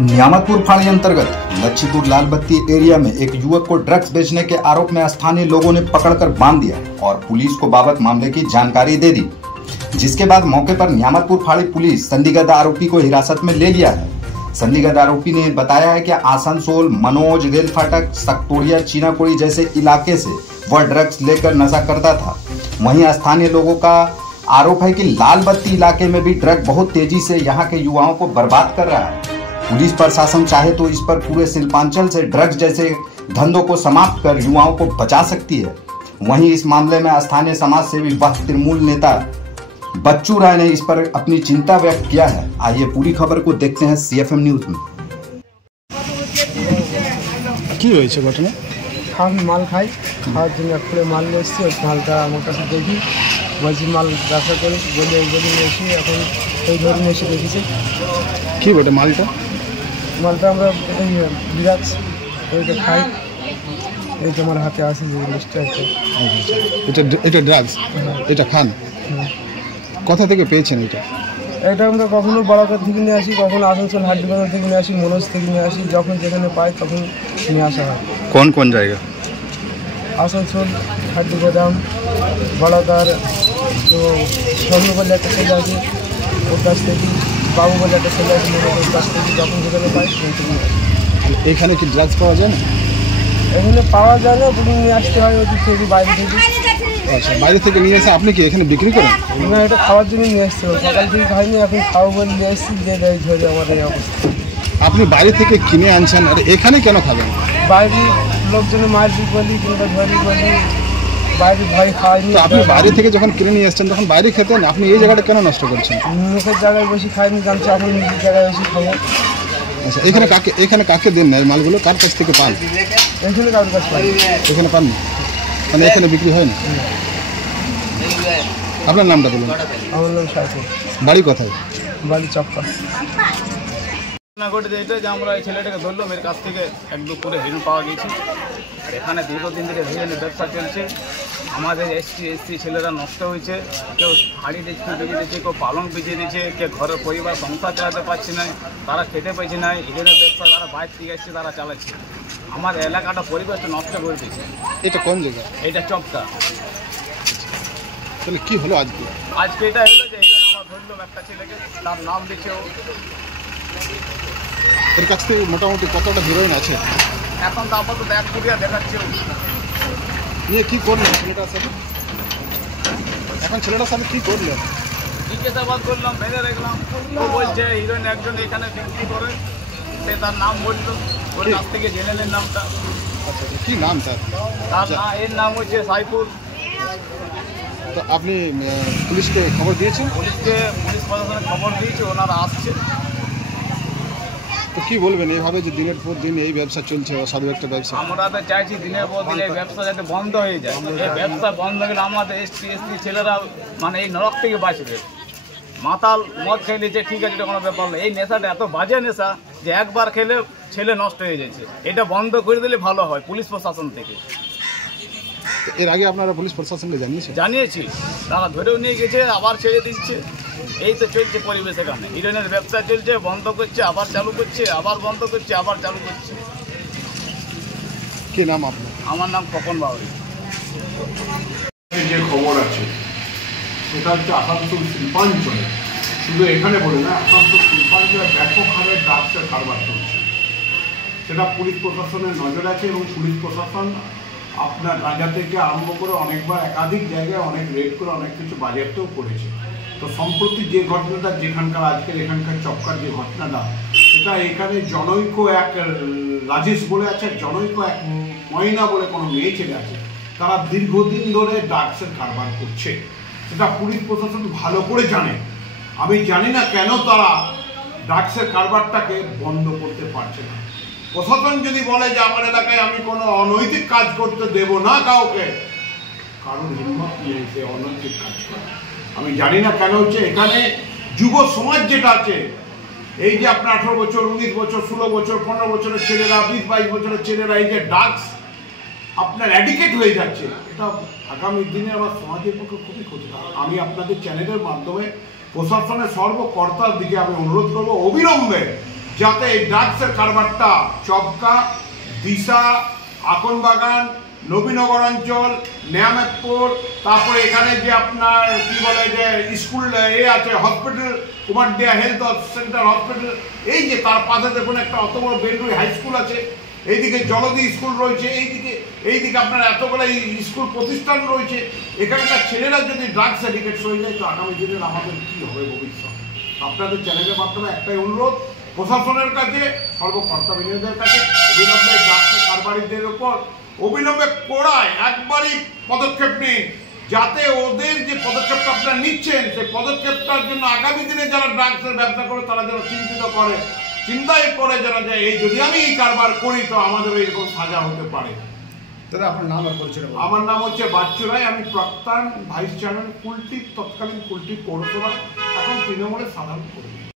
नियामतपुर फाड़ी अंतर्गत लच्छीपुर लालबत्ती एरिया में एक युवक को ड्रग्स बेचने के आरोप में स्थानीय लोगों ने पकड़कर बांध दिया और पुलिस को बाबत मामले की जानकारी दे दी, जिसके बाद मौके पर नियामतपुर फाड़ी पुलिस संदिग्ध आरोपी को हिरासत में ले लिया है। संदिग्ध आरोपी ने बताया है कि आसनसोल, मनोज, रेल फाटक, सकतोड़िया, चीनाकोड़ी जैसे इलाके से वह ड्रग्स लेकर नशा करता था। वहीं स्थानीय लोगों का आरोप है कि लालबत्ती इलाके में भी ड्रग बहुत तेजी से यहां के युवाओं को बर्बाद कर रहा है। पुलिस प्रशासन चाहे तो इस पर पूरे शिल्पांचल से ड्रग्स जैसे धंधों को समाप्त कर युवाओं को बचा सकती है। वहीं इस मामले में स्थानीय समाज सेवी व तृणमूल नेता बच्चू राय ने इस पर अपनी चिंता व्यक्त किया है। आइए पूरी खबर को देखते हैं CFM न्यूज में। घटना हम माल खाई खाওয়ার জন্য খুলে মাল নিয়ে এসেছি। ওই মালটা আমার কাছে দেখি বলছি মাল ব্যবসা করি বলে এসে এখন এই ধরনের এসে দেখেছি। কি বটে মালটা আমরা ড্রাগস ওইটা খাই। এই যে আমার হাতে আছে যে লিস্টটা এটা ড্রাগস এটা খান। কোথা থেকে পেয়েছেন এটা? এটা আমরা কখনো বড়াকার থেকে নিয়ে আসি, কখনো আসানসোল হাটবাজার থেকে নিয়ে আসি, মনোজ থেকে নিয়ে আসি। যখন যেখানে পাই তখন নিয়ে আসা হয়। কোন কোন জায়গা? আসানসোল, হাটবাজার, বড়াকার, তো স্বর্ণ বলে একটা ছেলে আছে ওর কাছ থেকে, বাবু বলে একটা ছেলে আছে মনোজের কাছ থেকে। যখন যেখানে পাই সেখানে নিয়ে আসি। এখানে কি ড্রাগস পাওয়া যায় না? এখানে পাওয়া যায় না, বুকিং নিয়ে আসতে হয় ওদিক থেকে, বাইরে থেকে। আচ্ছা, বাইরে থেকে নিয়ে এসে আপনি কি এখানে বিক্রি করেন? না, এটা খাওয়ার জন্য নিয়ে আসতে হবে। সকাল থেকে খাইনি, এখন খাওয়া বলে নিয়ে আসছি। যে ধরে আমার এই অবস্থা। আপনি বাইরে থেকে কিনে আনছেন আর এখানে কেন খাবেন? বাইরে লোকজনে মারপিট বলি কিংবা ধরি বলি, বাইরে ভয় খাওয়াইনি। আপনি বাইরে থেকে যখন কিনে নিয়ে আসছেন তখন বাইরে খেতেন, আপনি এই জায়গাটা কেন নষ্ট করছেন? মুখের জায়গায় বসে খাইনি, জানছি এখন নিজের জায়গায় বসে খাবো। আচ্ছা, এখানে কাকে দেন না এই মালগুলো? কার কাছ থেকে পান? এখানে কারোর কাছে পাই। এখানে পান না, মানে এখানে বিক্রি হয় না? আপনার নামটা বলুন। আমার নাম সাইফুল। বাড়ি কোথায়? বাড়ি চক্কা। ঘটনা ঘটেছে এটা যে আমরা এই ছেলেটাকে ধরলাম, এর কাছ থেকে এক দুপুরে হিরোইন পাওয়া গেছে। আর এখানে দীর্ঘদিন ধরে হিরোইনের ব্যবসা চলছে। আমাদের এসসি ছেলেরা নষ্ট হয়েছে, কেউ হাড়ি দিচ্ছে, বেঁচে দিচ্ছে, কেউ পালং বেঁচে দিচ্ছে, কেউ ঘরের পরিবার সংসার চালাতে পারছে না, তারা খেতে পারছে না। হিরোইনের ব্যবসা যারা বাইরে থেকে এসছে তারা চালাচ্ছে। আমার এলাকাটা পরিবেশটা নষ্ট করে দিচ্ছে। এটা কোন জায়গা? এটা চপটা। তাহলে কি হলো আজকে? এটা হলো যে হিরোইন আমরা ধরলাম একটা ছেলেকে, তার নাম দিচ্ছে ও। এর কাছ থেকে মোটামুটি কতটা হিরোইন আছে? এখন তো আপাতত এক কুড়িয়া দেখাচ্ছে। নিয়ে কি করলেন ছেলেটার সাথে? এখন ছেলেটার সাথে কি করলেন? জিজ্ঞাসাবাদ করলাম, বেঁধে দেখলাম। ও বলছে হিরোইন একজন এখানে বিক্রি করে, সে তার নাম বললো, ওর কাছ থেকে জেনে নেন নামটা। আচ্ছা, কি নাম তার? এর নাম হচ্ছে সাইফুল। তো আপনি পুলিশকে খবর দিয়েছেন? পুলিশ প্রশাসনে খবর দিয়েছে, ওনারা আসছে। তো কি বলবেন এইভাবে যে দিনের পর দিন এই ব্যবসা চলছে, অসাধু একটা ব্যবসা? আমরা তো চাইছি দিনের পর দিন এই ব্যবসা যাতে বন্ধ হয়ে যায়। এই ব্যবসা বন্ধ হলে আমাদের এসটি ছেলেরা মানে এই নরক থেকে বাঁচবে। মাতাল মদ খেয়ে নিচ্ছে, ঠিক আছে, এটা কোনো ব্যাপার না। এই নেশাটা এত বাজে নেশা যে একবার খেলে ছেলে নষ্ট হয়ে যাচ্ছে। এটা বন্ধ করে দিলে ভালো হয় পুলিশ প্রশাসন থেকে। এর আগে আপনারা পুলিশ প্রশাসনকে জানিয়েছি, তারা ধরেও নিয়ে গেছে, আবার ছেড়ে দিচ্ছে। এই তো চলছে পরিবেশ। এখানে হিরোইনের ব্যবসা চলছে, বন্ধ করছে, আবার চালু করছে, আবার বন্ধ করছে, আবার চালু করছে। কি নাম আপনার? আমার নাম খোকন বাউরি। যে খবর আছে সেটা হচ্ছে আসানসোল শিল্পাঞ্চলে, শুধু এখানে বলে না, আসানসোল শিল্পাঞ্চলে ব্যাপকভাবে ড্রাগসের কারবার চলছে। সেটা পুলিশ প্রশাসনের নজর আছে এবং পুলিশ প্রশাসন আপনার গাঁজা থেকে আরম্ভ করে অনেকবার একাধিক জায়গায় অনেক রেড করে অনেক কিছু বাজেয়াপ্তও করেছে। তো সম্প্রতি যে ঘটনাটা যেখানকার আজকের এখানকার চক্কার যে ঘটনাটা, সেটা এখানে জনৈক এক রাজেশ বলে আছে, জনৈক এক ময়না বলে কোনো মেয়ে ছেলে আছে, তারা দীর্ঘদিন ধরে ড্রাগসের কারবার করছে। সেটা পুলিশ প্রশাসন ভালো করে জানে। আমি জানি না কেন তারা ড্রাগসের কারবারটাকে বন্ধ করতে পারছে না। প্রশাসন যদি বলে যে আমার এলাকায় আমি কোনো অনৈতিক কাজ করতে দেব না কাউকে, কারণ হিম্মত নেই সে অনৈতিক কাজ করে। আমি জানি না কেন হচ্ছে এখানে যুব সমাজ যেটা আছে, এই যে আপনার 18 বছর, 19 বছর, 16 বছর, 15 বছরের ছেলেরা, 20-22 বছরের ছেলেরা এই যে ড্রাগস আপনার অ্যাডিক্টেড হয়ে যাচ্ছে, এটা আগামী দিনে আমার সমাজের পক্ষে খুবই ক্ষতিকর। আমি আপনাদের চ্যানেলের মাধ্যমে প্রশাসনের সর্বকর্তার দিকে আমি অনুরোধ করব, অবিলম্বে যাতে এই ড্রাগসের কারবারটা চবকা, দিশা, আকনবাগান, নবীনগর অঞ্চল, নিয়ামতপুর, তারপরে এখানে যে আপনার কি বলে যে স্কুল আছে হসপিটাল, কুমারডিয়া হেলথ সেন্টার হসপিটাল, এই যে তার পাশে দেখুন একটা অত বড় বেলরুই হাই স্কুল আছে, এইদিকে জলদি স্কুল রয়েছে, এইদিকে আপনার এতগুলো স্কুল প্রতিষ্ঠান রয়েছে। এখানকার ছেলেরা যদি ড্রাগস অ্যাডিক্টেড হয়ে যায় তো আগামী দিনের আমাদের কী হবে ভবিষ্যৎ? আপনাদের চ্যানেলের মাধ্যমে একটাই অনুরোধ, প্রশাসনের কাছে, সর্বকর্তাবিনীদের কাছে অবিলম্বে ড্রাগসের কারবারিদের ওপর অবিলম্বে কড়ায় একবারই পদক্ষেপ নিন, যাতে ওদের যে পদক্ষেপটা আপনারা নিচ্ছেন সেই পদক্ষেপটার জন্য আগামী দিনে যারা ড্রাগসের ব্যবসা করে তারা যেন চিন্তায় করে যারা যায় এই যদি আমি এই কারবার করি তো আমাদের এইরকম সাজা হতে পারে। দাদা আপনার নাম আর পরিচয়? আমার নাম হচ্ছে বাচ্চু রায়, আমি প্রাক্তন ভাইস চেয়ারম্যান কুলটি, তৎকালীন কুলটি পৌরসভা, এখন তৃণমূলের সাধারণ কর্মী।